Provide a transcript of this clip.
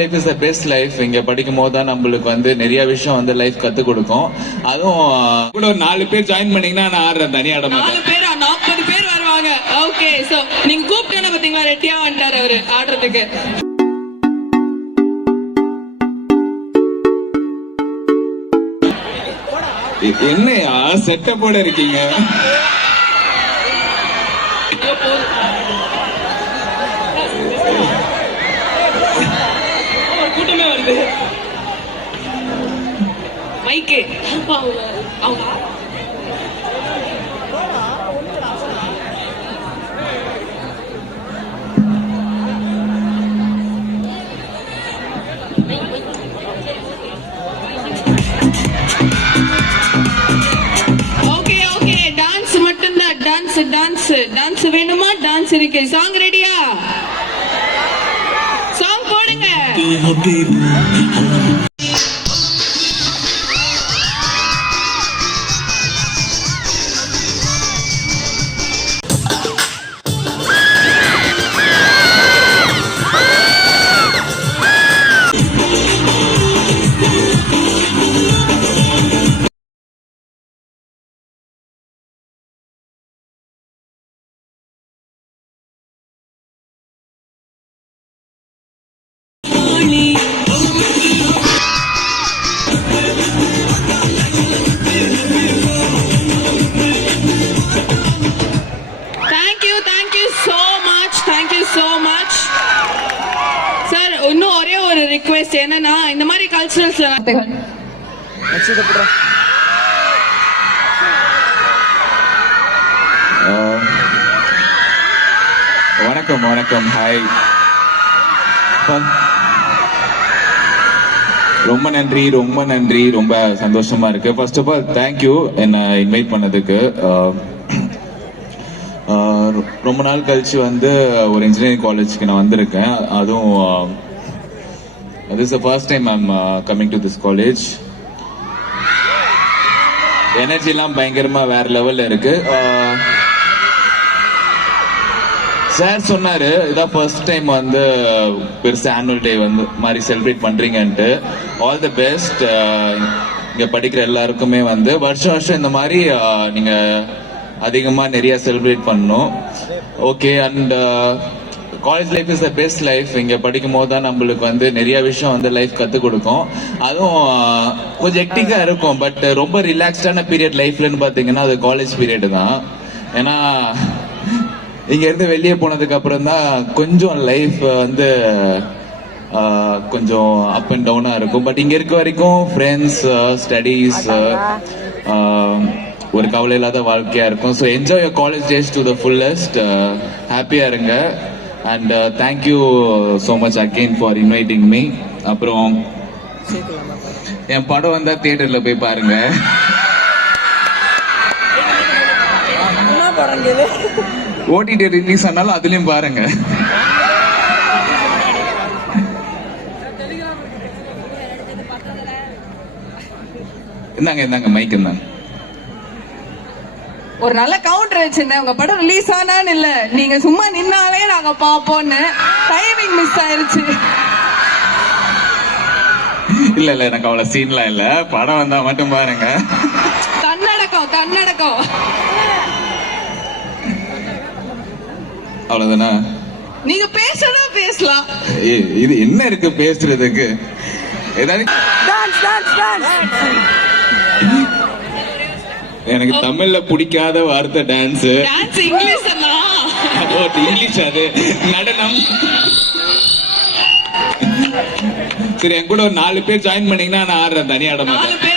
Life is the best life. இங்க படிக்கும் போது தான் நம்மளுக்கு வந்து நிறைய விஷயம் வந்து லைஃப் கத்து கொடுக்கும். அதுவும் கூட ஒரு 4 பேர் ஜாயின் பண்ணீங்கன்னா நான் ஆடுறேன், தனியா ஆட மாட்டேன். 4 பேரா 40 பேர் வருவாங்க. ஓகே, சோ நீங்க கூப்பிட்டா பாத்தீங்களா, ரெட்டியா வந்துட்டாரு அவரு ஆடுறதுக்கு. என்னையா செட்டப்போட இருக்கீங்க? கூட்டமே வருது. மைக்கு அவங்க டான்ஸ் வேணுமா? டான்ஸ் இருக்கு. சாங் ரெடியா? சாங் போடுங்க. ரிக்வெஸ்ட் என்னன்னா, இந்த மாதிரி கல்ச்சரல்ஸ் வணக்கம் வணக்கம், ஹாய். ரொம்ப நன்றி ரொம்ப நன்றி, ரொம்ப சந்தோஷமா இருக்கு. ஃபர்ஸ்ட் ஆஃப் ஆல் தேங்க்யூ என்ன இன்வைட் பண்ணதுக்கு. ரொம்ப நாள் கழிச்சு வந்து ஒரு இன்ஜினியரிங் காலேஜ்க்கு நான் வந்திருக்கேன். அதுவும் this is the first time I'm coming to this college. Energy எல்லாம் பயங்கரமா வேற லெவல்ல இருக்கு. சார் சொன்னாரு, இதான் ஃபர்ஸ்ட் டைம் வந்து பெருசா ஆனுவல் டே வந்து மாதிரி செலிப்ரேட் பண்றீங்கன்ட்டு. All the best. இங்க படிக்கிற எல்லாருக்குமே வந்து வருஷம் வருஷம் இந்த மாதிரி நீங்க அதிகமா நிறைய செலிப்ரேட் பண்ணணும். Okay, and college life is the best life. இங்க படிக்கும் போது தான் நம்மளுக்கு வந்து நிறைய விஷயம் வந்து லைஃப் கத்து கொடுக்கும். அதுவும் கொஞ்சம் ஹெக்டிக்கா இருக்கும், பட் ரொம்ப ரிலாக்ஸ்டான பீரியட் லைஃப்லன்னு பாத்தீங்கன்னா அது காலேஜ் பீரியட் தான். ஏன்னா இங்க இருந்து வெளியே போனதுக்கு அப்புறம் தான் கொஞ்சம் லைஃப் வந்து கொஞ்சம் அப் அண்ட் டவுனா இருக்கும். பட் இங்க இருக்க வரைக்கும் ஃப்ரெண்ட்ஸ், ஸ்டடீஸ், ஒரு கவலை இல்லாத வாழ்க்கையா இருக்கும். So enjoy your college days to the fullest. ஹாப்பியா இருங்க. And thank you so much again for inviting me. அப்புறம் என் படம் வந்தா தியேட்டர்ல போய் பாருங்க. ஓடிடி ரிலீஸ் ஆனாலும் அதுலயும் பாருங்க. இந்தாங்க மைக் இருந்தாங்க. ஒரு நல்ல கவுண்டர் வச்சிருந்தேன். உங்க படம் ரிலீஸ் ஆனான்னு இல்ல, நீங்க சும்மா நின்னாலே நாங்க பாப்போம்னு. டைமிங் மிஸ் ஆயிருச்சு. இல்ல எனக்கு அவ்வளவு சீன்லாம் இல்ல. படம் வந்தா மட்டும் பாருங்க. கண்ணடக்கம் அவ்வளவுதானா? நீங்க பேசலாம் பேசலாம். இது என்ன இருக்கு பேசுறதுக்கு? ஏதாவது எனக்கு தமிழ்ல பிடிக்காத வார்த்தை டான்ஸ். இங்கிலீஷ் இங்கிலீஷ் அது நடனம். சரி, என் கூட ஒரு 4 பேர் ஜாயின் பண்ணீங்கன்னா நான் ஆடுறேன், தனியா ஆட மாட்டேன்.